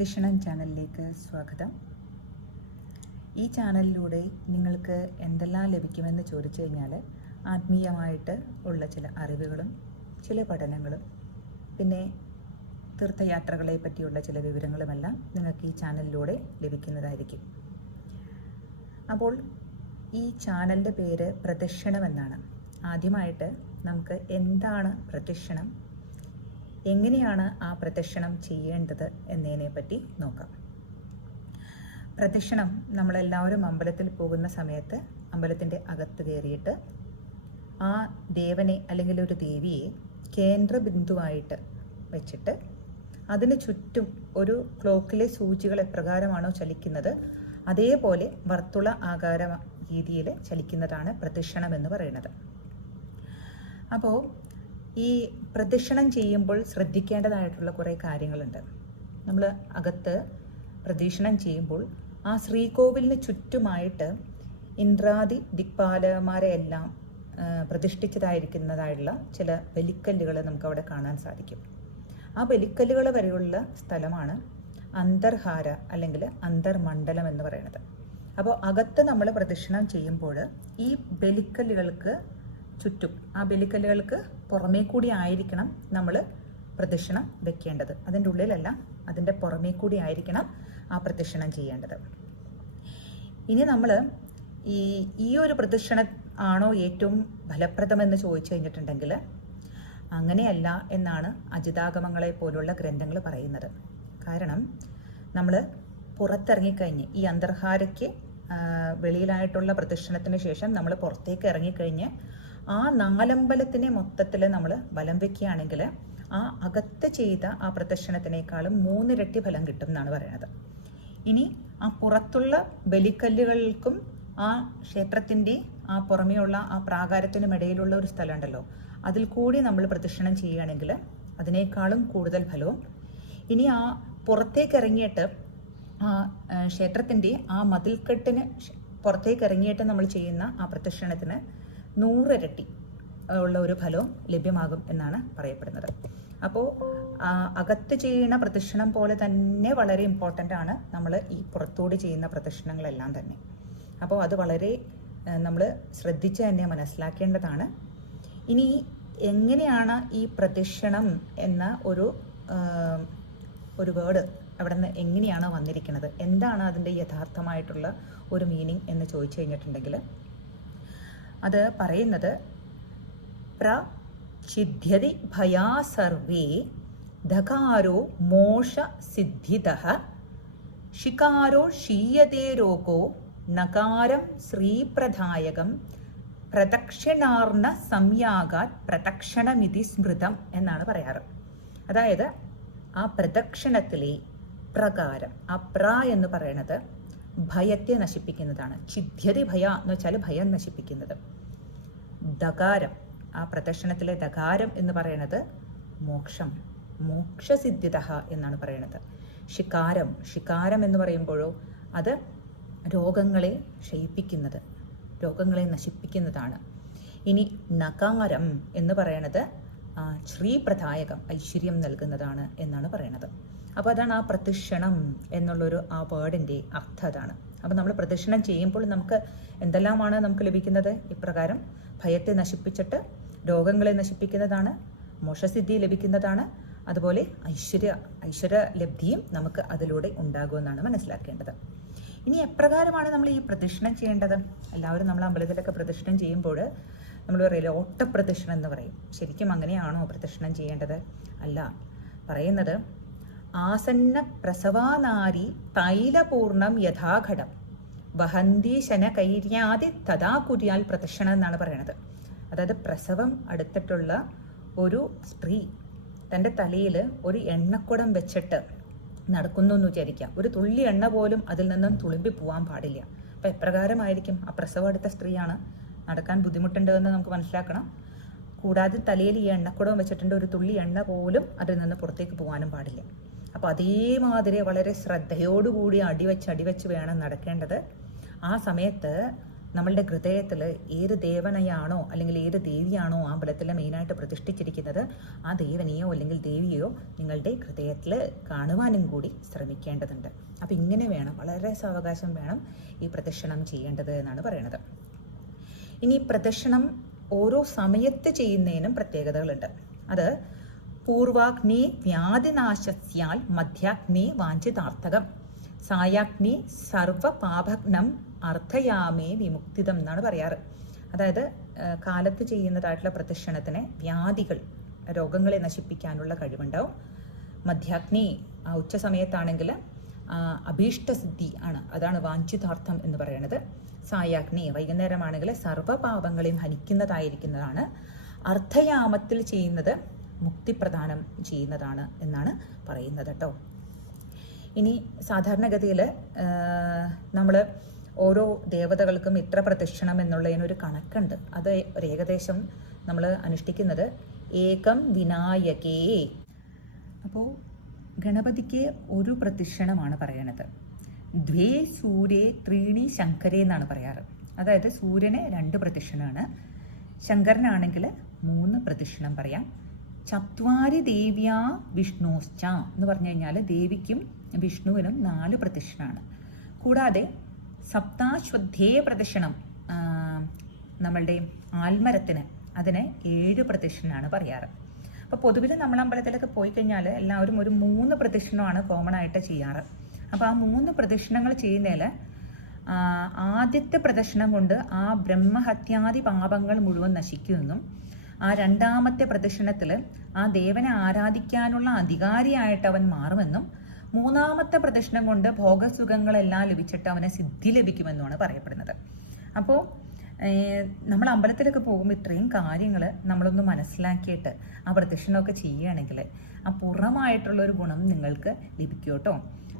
പ്രദക്ഷിണം ചാനലിലേക്ക് സ്വാഗതം. ഈ ചാനലിലൂടെ നിങ്ങൾക്ക് എന്തെല്ലാം ലഭിക്കുമെന്ന് ചോദിച്ചു കഴിഞ്ഞാൽ ആത്മീയമായിട്ട് ഉള്ള ചില അറിവുകളും ചില പഠനങ്ങളും പിന്നെ തീർത്ഥയാത്രകളെ പറ്റിയുള്ള ചില വിവരങ്ങളുമെല്ലാം നിങ്ങൾക്ക് ഈ ചാനലിലൂടെ ലഭിക്കുന്നതായിരിക്കും. അപ്പോൾ ഈ ചാനലിൻ്റെ പേര് പ്രദക്ഷിണം എന്നാണ്. ആദ്യമായിട്ട് നമുക്ക് എന്താണ് പ്രദക്ഷിണം, എങ്ങനെയാണ് ആ പ്രദക്ഷിണം ചെയ്യേണ്ടത് എന്നതിനെ പറ്റി നോക്കാം. പ്രദക്ഷിണം നമ്മളെല്ലാവരും അമ്പലത്തിൽ പോകുന്ന സമയത്ത് അമ്പലത്തിൻ്റെ അകത്ത് കയറിയിട്ട് ആ ദേവനെ അല്ലെങ്കിൽ ഒരു ദേവിയെ കേന്ദ്രബിന്ദുവായിട്ട് വെച്ചിട്ട് അതിന് ചുറ്റും ഒരു ക്ലോക്കിലെ സൂചികൾ എപ്രകാരമാണോ ചലിക്കുന്നത് അതേപോലെ വർത്തുള ആകാര രീതിയിൽ ചലിക്കുന്നതാണ് പ്രദക്ഷിണം എന്ന് പറയുന്നത്. അപ്പോൾ ഈ പ്രദക്ഷിണം ചെയ്യുമ്പോൾ ശ്രദ്ധിക്കേണ്ടതായിട്ടുള്ള കുറേ കാര്യങ്ങളുണ്ട്. നമ്മൾ അകത്ത് പ്രദക്ഷിണം ചെയ്യുമ്പോൾ ആ ശ്രീകോവിലിന് ചുറ്റുമായിട്ട് ഇന്ദ്രാദി ദിക്പാലകന്മാരെ എല്ലാം പ്രതിഷ്ഠിച്ചതായിരിക്കുന്നതായുള്ള ചില ബലിക്കല്ലുകൾ നമുക്കവിടെ കാണാൻ സാധിക്കും. ആ ബലിക്കല്ലുകൾ വരെയുള്ള സ്ഥലമാണ് അന്തർഹാര അല്ലെങ്കിൽ അന്തർമണ്ഡലം എന്ന് പറയുന്നത്. അപ്പോൾ അകത്ത് നമ്മൾ പ്രദക്ഷിണം ചെയ്യുമ്പോൾ ഈ ബലിക്കല്ലുകൾക്ക് ചുറ്റും, ആ ബലിക്കല്ലുകൾക്ക് പുറമേ കൂടി ആയിരിക്കണം നമ്മൾ പ്രദക്ഷിണം വെക്കേണ്ടത്. അതിൻ്റെ ഉള്ളിലല്ല, അതിൻ്റെ പുറമേ കൂടി ആയിരിക്കണം ആ പ്രദക്ഷിണം ചെയ്യേണ്ടത്. ഇനി നമ്മൾ ഈ ഒരു പ്രദക്ഷിണം ആണോ ഏറ്റവും ഫലപ്രദമെന്ന് ചോദിച്ചു കഴിഞ്ഞിട്ടുണ്ടെങ്കിൽ അങ്ങനെയല്ല എന്നാണ് അജിതാഗമങ്ങളെ പോലുള്ള ഗ്രന്ഥങ്ങൾ പറയുന്നത്. കാരണം നമ്മൾ പുറത്തിറങ്ങിക്കഴിഞ്ഞ് ഈ അന്തർഹാരയ്ക്ക് വെളിയിലായിട്ടുള്ള പ്രദക്ഷിണത്തിന് ശേഷം നമ്മൾ പുറത്തേക്ക് ഇറങ്ങിക്കഴിഞ്ഞ് ആ നാലമ്പലത്തിനെ മൊത്തത്തിൽ നമ്മൾ ബലം വെക്കുകയാണെങ്കിൽ ആ അകത്ത് ചെയ്ത ആ പ്രദക്ഷിണത്തിനേക്കാളും 3 ഇരട്ടി ഫലം കിട്ടും എന്നാണ് പറയുന്നത്. ഇനി ആ പുറത്തുള്ള ബലിക്കല്ലുകൾക്കും ആ ക്ഷേത്രത്തിൻ്റെ ആ പുറമെയുള്ള ആ പ്രാകാരത്തിനും ഇടയിലുള്ള ഒരു സ്ഥലം ഉണ്ടല്ലോ, അതിൽ കൂടി നമ്മൾ പ്രദക്ഷിണം ചെയ്യുകയാണെങ്കിൽ അതിനേക്കാളും കൂടുതൽ ഫലവും. ഇനി ആ പുറത്തേക്ക് ഇറങ്ങിയിട്ട് ആ ക്ഷേത്രത്തിൻ്റെ ആ മതിൽക്കെട്ടിന് പുറത്തേക്ക് ഇറങ്ങിയിട്ട് നമ്മൾ ചെയ്യുന്ന ആ പ്രദക്ഷിണത്തിന് 100 ഇരട്ടി ഉള്ള ഒരു ഫലവും ലഭ്യമാകും എന്നാണ് പറയപ്പെടുന്നത്. അപ്പോൾ അകത്ത് ചെയ്യുന്ന പ്രദക്ഷിണം പോലെ തന്നെ വളരെ ഇമ്പോർട്ടൻ്റ് ആണ് നമ്മൾ ഈ പുറത്തോട് ചെയ്യുന്ന പ്രദക്ഷിണങ്ങളെല്ലാം തന്നെ. അപ്പോൾ അത് വളരെ നമ്മൾ ശ്രദ്ധിച്ച് തന്നെ മനസ്സിലാക്കേണ്ടതാണ്. ഇനി എങ്ങനെയാണ് ഈ പ്രദക്ഷിണം എന്ന ഒരു വേർഡ് അവിടെ നിന്ന് എങ്ങനെയാണ് വന്നിരിക്കുന്നത്, എന്താണ് അതിൻ്റെ യഥാർത്ഥമായിട്ടുള്ള ഒരു മീനിങ് എന്ന് ചോദിച്ചു കഴിഞ്ഞിട്ടുണ്ടെങ്കിൽ അത് പറയുന്നത് പ്രചിദ്ധ്യതി ഭയാ സർവേ ധകാരോ മോഷ സിദ്ധിതഃ ശികാരോ ക്ഷീയതേ രോഗോ നകാരം ശ്രീപ്രദായകം പ്രദക്ഷിണാർണ സംയാഗാത് പ്രദക്ഷിണമിതി സ്മൃതം എന്നാണ് പറയാറ്. അതായത് ആ പ്രദക്ഷിണത്തിലെ പ്രകാരം, ആ എന്ന് പറയുന്നത് ഭയത്തെ നശിപ്പിക്കുന്നതാണ്. ഛിദ്ധ്യതി ഭയ എന്ന് വെച്ചാൽ ഭയം നശിപ്പിക്കുന്നത്. ദകാരം, ആ പ്രദക്ഷിണത്തിലെ ദകാരം എന്ന് പറയുന്നത് മോക്ഷം, മോക്ഷസിദ്ധിത എന്നാണ് പറയുന്നത്. ശികാരം എന്ന് പറയുമ്പോഴോ അത് രോഗങ്ങളെ ക്ഷയിപ്പിക്കുന്നത്, രോഗങ്ങളെ നശിപ്പിക്കുന്നതാണ്. ഇനി നകാരം എന്ന് പറയുന്നത് ശ്രീപ്രദായകം, ഐശ്വര്യം നൽകുന്നതാണ് എന്നാണ് പറയുന്നത്. അപ്പോൾ അതാണ് ആ പ്രദക്ഷിണം എന്നുള്ളൊരു ആ വേർഡിൻ്റെ അർത്ഥം അതാണ്. അപ്പോൾ നമ്മൾ പ്രദക്ഷിണം ചെയ്യുമ്പോൾ നമുക്ക് എന്തെല്ലാമാണ് നമുക്ക് ലഭിക്കുന്നത്? ഇപ്രകാരം ഭയത്തെ നശിപ്പിച്ചിട്ട് രോഗങ്ങളെ നശിപ്പിക്കുന്നതാണ്, മോക്ഷസിദ്ധി ലഭിക്കുന്നതാണ്, അതുപോലെ ഐശ്വര്യ ലബ്ധിയും നമുക്ക് അതിലൂടെ ഉണ്ടാകുമെന്നാണ് മനസ്സിലാക്കേണ്ടത്. ഇനി എപ്രകാരമാണ് നമ്മൾ ഈ പ്രദക്ഷിണം ചെയ്യേണ്ടത്? എല്ലാവരും നമ്മൾ അമ്പലത്തിലൊക്കെ പ്രദക്ഷിണം ചെയ്യുമ്പോൾ നമ്മൾ പറയില്ല ഓട്ടപ്രദക്ഷിണം എന്ന് പറയും. ശരിക്കും അങ്ങനെയാണോ പ്രദക്ഷിണം ചെയ്യേണ്ടത്? അല്ല. പറയുന്നത് ആസന്ന പ്രസവാനാരി തൈലപൂർണം യഥാഘടം വഹന്തി ശനകൈര്യാദി തഥാ കുര്യാൽ പ്രദക്ഷിണം എന്നാണ് പറയുന്നത്. അതായത് പ്രസവം അടുത്തിട്ടുള്ള ഒരു സ്ത്രീ തൻ്റെ തലയിൽ ഒരു എണ്ണക്കുടം വെച്ചിട്ട് നടക്കുന്നു എന്ന് വിചാരിക്കാം. ഒരു തുള്ളി എണ്ണ പോലും അതിൽ നിന്നും തുളുമ്പി പോകാൻ പാടില്ല. അപ്പം എപ്രകാരമായിരിക്കും? ആ പ്രസവം എടുത്ത സ്ത്രീയാണ്, നടക്കാൻ ബുദ്ധിമുട്ടുണ്ട് എന്ന് നമുക്ക് മനസ്സിലാക്കണം. കൂടാതെ തലയിൽ ഈ എണ്ണക്കുടം വെച്ചിട്ടുണ്ട്, ഒരു തുള്ളി എണ്ണ പോലും അതിൽ നിന്ന് പുറത്തേക്ക് പോകാനും പാടില്ല. അപ്പോൾ അതേമാതിരി വളരെ ശ്രദ്ധയോടുകൂടി അടിവെച്ച് വേണം നടക്കേണ്ടത്. ആ സമയത്ത് നമ്മളുടെ ഹൃദയത്തിൽ ഏത് ദേവനെയാണോ അല്ലെങ്കിൽ ഏത് ദേവിയാണോ ആ അമ്പലത്തിൽ മെയിനായിട്ട് പ്രതിഷ്ഠിച്ചിരിക്കുന്നത്, ആ ദേവനെയോ അല്ലെങ്കിൽ ദേവിയെയോ നിങ്ങളുടെ ഹൃദയത്തിൽ കാണുവാനും കൂടി ശ്രമിക്കേണ്ടതുണ്ട്. അപ്പം ഇങ്ങനെ വേണം, വളരെ സാവകാശം വേണം ഈ പ്രദക്ഷിണം ചെയ്യേണ്ടത് എന്നാണ് പറയുന്നത്. ഇനി പ്രദക്ഷിണം ഓരോ സമയത്ത് ചെയ്യുന്നതിനും പ്രത്യേകതകളുണ്ട്. അത് പൂർവാഗ്നി വ്യാധിനാശസ്യാൽ മധ്യാഗ്നി വാഞ്ചിതാർത്ഥകം സായാഗ്നി സർവപാപഘ്നം അർത്ഥയാമേ വിമുക്തിതം എന്നാണ് പറയാറ്. അതായത് കാലത്ത് ചെയ്യുന്നതായിട്ടുള്ള പ്രദക്ഷിണത്തിന് വ്യാധികൾ, രോഗങ്ങളെ നശിപ്പിക്കാനുള്ള കഴിവുണ്ടാവും. മധ്യാഗ്നി ഉച്ച സമയത്താണെങ്കിൽ അഭീഷ്ടസിദ്ധി ആണ്, അതാണ് വാഞ്ചിതാർത്ഥം എന്ന് പറയുന്നത്. സായാഗ്നി വൈകുന്നേരമാണെങ്കിൽ സർവപാപങ്ങളെയും ഹനിക്കുന്നതായിരിക്കുന്നതാണ്. അർത്ഥയാമത്തിൽ ചെയ്യുന്നത് മുക്തിപ്രദാനം ചെയ്യുന്നതാണ് എന്നാണ് പറയുന്നത് കേട്ടോ. ഇനി സാധാരണഗതിയിൽ നമ്മൾ ഓരോ ദേവതകൾക്കും ഇത്ര പ്രദക്ഷിണം എന്നുള്ളതിനൊരു കണക്കുണ്ട്. അത് ഏകദേശം നമ്മൾ അനുഷ്ഠിക്കുന്നത് ഏകം വിനായകേ. അപ്പോൾ ഗണപതിക്ക് ഒരു പ്രദക്ഷിണമാണ് പറയണത്. ദ്വേ സൂര്യേ ത്രീണി ശങ്കരേ എന്നാണ് പറയാറ്. അതായത് സൂര്യന് 2 പ്രദക്ഷിണമാണ്, ശങ്കരനാണെങ്കിൽ 3 പ്രദക്ഷിണം പറയാം. ചത്വാരി ദേവ്യാ വിഷ്ണുശ്ച എന്ന് പറഞ്ഞു കഴിഞ്ഞാൽ ദേവിക്കും വിഷ്ണുവിനും 4 പ്രദക്ഷിണമാണ്. കൂടാതെ സപ്താശ്വദ്ധേ പ്രദക്ഷിണം നമ്മളുടെ ആൽമരത്തിന്, അതിന് 7 പ്രദക്ഷിണമാണ് പറയാറ്. അപ്പോൾ പൊതുവിൽ നമ്മൾ അമ്പലത്തിലൊക്കെ പോയി കഴിഞ്ഞാൽ എല്ലാവരും ഒരു 3 പ്രദക്ഷിണമാണ് കോമൺ ആയിട്ട് ചെയ്യാറ്. അപ്പോൾ ആ 3 പ്രദക്ഷിണങ്ങൾ ചെയ്യുന്നതിൽ ആദ്യത്തെ പ്രദക്ഷിണം കൊണ്ട് ആ ബ്രഹ്മഹത്യാദി പാപങ്ങൾ മുഴുവൻ നശിക്കുമെന്നും ആ 2ാമത്തെ പ്രദക്ഷിണത്തിൽ ആ ദേവനെ ആരാധിക്കാനുള്ള അധികാരിയായിട്ട് അവൻ മാറുമെന്നും 3ാമത്തെ പ്രദക്ഷിണം കൊണ്ട് ഭോഗസുഖങ്ങളെല്ലാം ലഭിച്ചിട്ട് അവനെ സിദ്ധി ലഭിക്കുമെന്നുമാണ് പറയപ്പെടുന്നത്. അപ്പോൾ നമ്മൾ അമ്പലത്തിലൊക്കെ പോകുമ്പോൾ ഇത്രയും കാര്യങ്ങൾ നമ്മളൊന്ന് മനസ്സിലാക്കിയിട്ട് ആ പ്രദക്ഷിണമൊക്കെ ചെയ്യുകയാണെങ്കിൽ ആ പൂർണ്ണമായിട്ടുള്ള ഒരു ഗുണം നിങ്ങൾക്ക് ലഭിക്കും കേട്ടോ.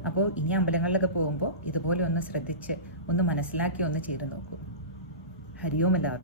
അപ്പോൾ ഇനി അമ്പലങ്ങളിലൊക്കെ പോകുമ്പോൾ ഇതുപോലെ ഒന്ന് ശ്രദ്ധിച്ച് ഒന്ന് മനസ്സിലാക്കി ഒന്ന് ചെയ്ത് നോക്കൂ. ഹരിയോം എല്ലാവർക്കും.